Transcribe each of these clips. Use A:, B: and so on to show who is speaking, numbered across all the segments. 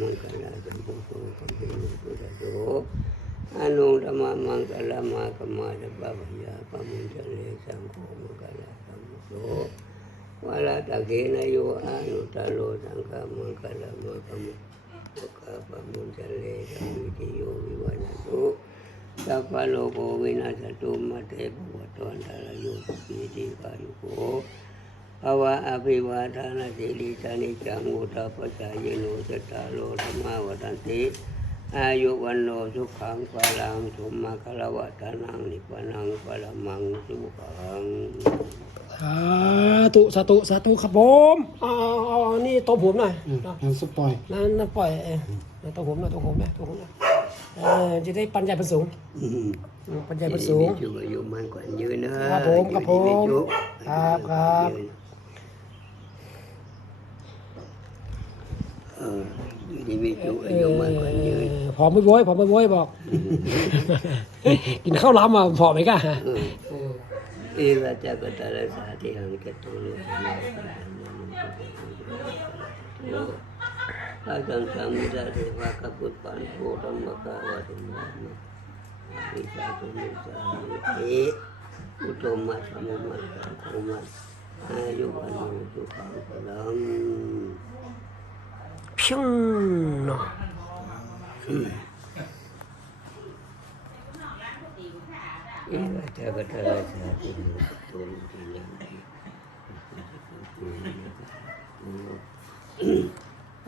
A: มังคลาสัมพุทโธสัมภิมุตุตโตอนุธรรมมังคลามากมาตปะพยาปมุจเลสังโฆมังคลาสัมพุทโธวาลาตะเกนโยอนุตโลสังฆมังคลามากมุปะกาปมุจเลสัมมิติโยวิวันันตุสัพพะโลกวินาศตุมาเตภวตวันตราโยสุขีติกายุโก วะอภิวาทานาสิริสานิจังอุตตปจายโนจตตารโลธรรมาวตันติอายุวันโนสุขังพลังสุมาคลวะตานังนิพพานังพลมังสุขัง
B: สาธุสาธุสาธุครับผมอ๋ออ๋อนี่ตัวผมหน่อย
C: นั่นสปอย
B: นั่นนั่นปล่อยเออตัวผมหน่อยตัวผมหน่อยตัวผมหน่อยเออจะได้ปัญญาเป็นสูง
A: อืม
B: อืมปัญญาเป็นสูง
A: อยู่อายุมันกว่ายืนนะครับ
B: ผมครับผม
A: อยู่ดีมีสุข
B: ครับครับ
A: เอออยู่ดีมีสุขอายุมันกว่ายืน
B: เออผอมไม่โว้ยผอมไม่โว้ยบอก กินข้าวล้ำอะผอมไหมกะ
A: เออเอวาจักตาลสาธิหังเกตุโลธรรมะอาจังสัมมิดาเทวะกัปุตปันโพธรรมกาวะตุมะมะวิชาตุมิสามิเออุตมะสมุมัสสังโฆมัสอายุวันโนสุขังพลัง
B: พิ้งเนาะ
A: เอวาจักตาลสาธิหังเกตุโลธรรมะ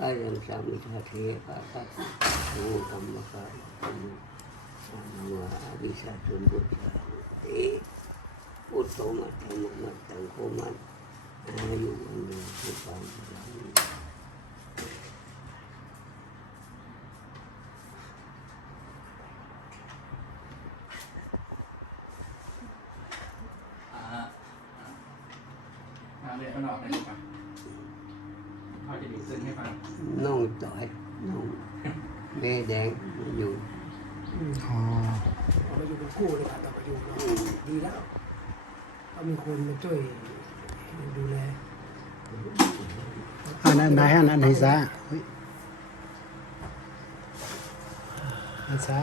A: อายังสามิทาเทปะปะโอธรรมกายธรรมะนวะอวิชาตุมุตตะเออุตโตมัตธรรมมัตสังโฆมัตอายุวันโนสุขังพลัง
C: อ่ามา เรียนข้างนอกได้ไหมครับพ่อจะดีดซึ้งให้ฟัง
A: น้องต่อยน้องแม่แดงอยู่
C: อ๋อ
B: มาอยู่เป็นคู่เลยค่ะต่อไปอยู่เนาะดีแล้วก็มีคนมาช่วยดูแล
C: อันนั้นไหนอันนั้นไหนซะเฮ้ยอันซะ